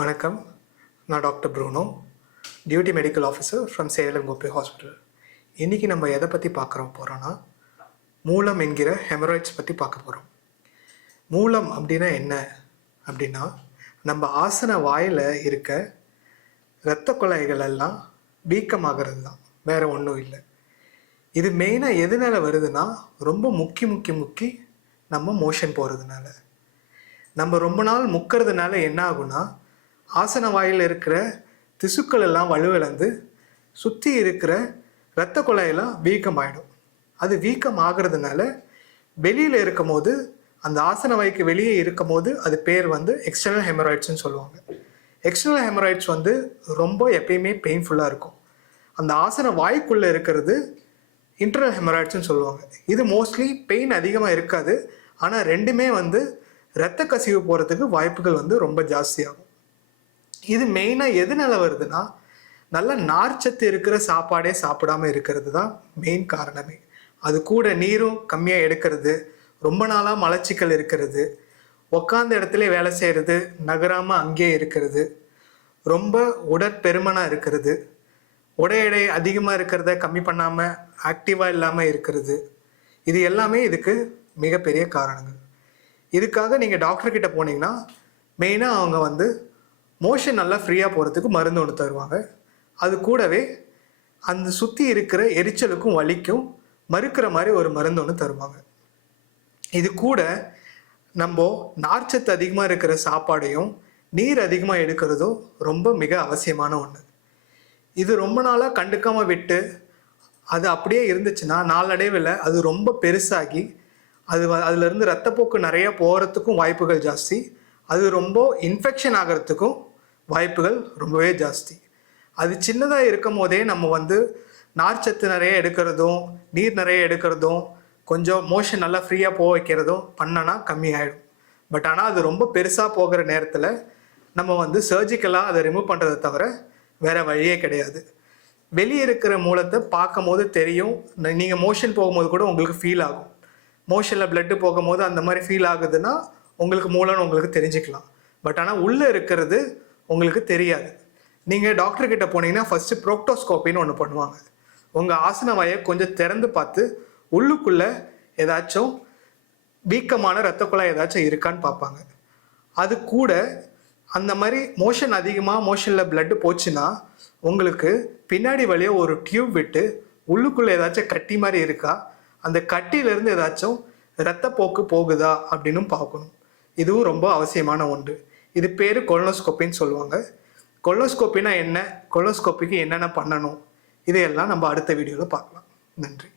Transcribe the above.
வணக்கம். நான் doctor Bruno, duty medical officer from Salem Gobi hospital. இன்றைக்கி நம்ம எதை பற்றி போகிறோன்னா மூலம் என்கிற ஹெமராய்ட்ஸ் பற்றி பார்க்க போகிறோம். மூலம் அப்படின்னா என்ன அப்படின்னா, நம்ம ஆசன வாயில் இருக்க இரத்த குழாய்கள் எல்லாம் வீக்கமாகிறது தான், வேறு ஒன்றும் இல்லை. இது மெயினாக எதனால் வருதுன்னா, ரொம்ப முக்கி நம்ம மோஷன் போகிறதுனால. நம்ம ரொம்ப நாள் முக்கிறதுனால என்ன ஆகுனா, ஆசன வாயில் இருக்கிற திசுக்கள் எல்லாம் வலுவிழந்து சுற்றி இருக்கிற இரத்த குழாயெல்லாம் வீக்கமாயிடும். அது வீக்கம் ஆகிறதுனால வெளியில் இருக்கும் போது, அந்த ஆசன வாய்க்கு வெளியே இருக்கும் போது அது பேர் எக்ஸ்டர்னல் ஹெமராய்ட்ஸ்னு சொல்லுவாங்க. எக்ஸ்டர்னல் ஹெமராய்ட்ஸ் ரொம்ப எப்பயுமே பெயின்ஃபுல்லாக இருக்கும். அந்த ஆசன வாய்க்குள்ளே இருக்கிறது இன்டர்னல் ஹெமராய்ட்ஸ்னு சொல்லுவாங்க. இது மோஸ்ட்லி பெயின் அதிகமாக இருக்காது, ஆனால் ரெண்டுமே இரத்த கசிவு போகிறதுக்கு வாய்ப்புகள் ரொம்ப ஜாஸ்தியாகும். இது மெயினாக எதனால வருதுன்னா, நல்ல நார்ச்சத்து இருக்கிற சாப்பாடே சாப்பிடாமல் இருக்கிறது தான் மெயின் காரணமே. அது கூட நீரும் கம்மியாக எடுக்கிறது, ரொம்ப நாளாக மலச்சிக்கல் இருக்கிறது, உக்காந்த இடத்துல வேலை செய்கிறது, நகராமல் அங்கேயே இருக்கிறது, ரொம்ப உடற்பெருமனாக இருக்கிறது, உடை எடை அதிகமாக இருக்கிறத கம்மி பண்ணாமல் ஆக்டிவாக இல்லாமல் இருக்கிறது, இது எல்லாமே இதுக்கு மிகப்பெரிய காரணங்கள். இதுக்காக நீங்கள் டாக்டர்கிட்ட போனீங்கன்னா மெயினாக அவங்க மோஷன் நல்லா ஃப்ரீயாக போகிறதுக்கு மருந்து ஒன்று தருவாங்க. அது கூடவே அந்த சுற்றி இருக்கிற எரிச்சலுக்கும் வலிக்கும் மறுக்கிற மாதிரி ஒரு மருந்து ஒன்று தருவாங்க. இது கூட நம்ம நார்ச்சத்து அதிகமாக இருக்கிற சாப்பாடையும் நீர் அதிகமாக எடுக்கிறதும் ரொம்ப மிக அவசியமான ஒன்று. இது ரொம்ப நாளாக கண்டுக்காமல் விட்டு அது அப்படியே இருந்துச்சுன்னா நாளடைவில் அது ரொம்ப பெருசாகி அதுலேருந்து ரத்தப்போக்கு நிறையா போகிறதுக்கும் வாய்ப்புகள் ஜாஸ்தி. அது ரொம்ப இன்ஃபெக்ஷன் ஆகிறதுக்கும் வாய்ப்புகள் ரொம்பவே ஜாஸ்தி. அது சின்னதாக இருக்கும் போதே நம்ம நார்ச்சத்து நிறைய எடுக்கிறதும் நீர் நிறைய எடுக்கிறதும் கொஞ்சம் மோஷன் நல்லா ஃப்ரீயாக போக வைக்கிறதும் பண்ணனா கம்மியாயிடும். பட் ஆனால் அது ரொம்ப பெருசாக போகிற நேரத்தில் நம்ம சர்ஜிக்கலாக அதை ரிமூவ் பண்ணுறதை தவிர வேறு வழியே கிடையாது. வெளியே இருக்கிற மூலத்தை பார்க்கும் போது தெரியும். நீங்கள் மோஷன் போகும்போது கூட உங்களுக்கு ஃபீல் ஆகும். மோஷனில் பிளட்டு போகும்போது அந்த மாதிரி ஃபீல் ஆகுதுன்னா உங்களுக்கு மூலம்னு உங்களுக்கு தெரிஞ்சுக்கலாம். பட் ஆனால் உள்ளே இருக்கிறது உங்களுக்கு தெரியாது. நீங்கள் டாக்டர்கிட்ட போனீங்கன்னா ஃபஸ்ட்டு ப்ரோக்டோஸ்கோப்பின்னு ஒன்று பண்ணுவாங்க. உங்கள் ஆசன வாயை கொஞ்சம் திறந்து பார்த்து உள்ளுக்குள்ளே ஏதாச்சும் வீக்கமான இரத்த குழாய் ஏதாச்சும் இருக்கான்னு பார்ப்பாங்க. அது கூட அந்த மாதிரி மோஷன் அதிகமாக மோஷனில் பிளட்டு போச்சுன்னா உங்களுக்கு பின்னாடி வழியாக ஒரு டியூப் விட்டு உள்ளுக்குள்ளே ஏதாச்சும் கட்டி மாதிரி இருக்கா, அந்த கட்டியிலேருந்து ஏதாச்சும் இரத்தப்போக்கு போகுதா அப்படின்னு பார்க்கணும். இதுவும் ரொம்ப அவசியமான ஒன்று. இது பேர் கொலனோஸ்கோப்பின்னு சொல்லுவாங்க. கொலனோஸ்கோப்பினா என்ன, கொலனோஸ்கோப்பிக்கு என்னென்ன பண்ணணும், இதையெல்லாம் நம்ம அடுத்த வீடியோவில் பார்க்கலாம். நன்றி.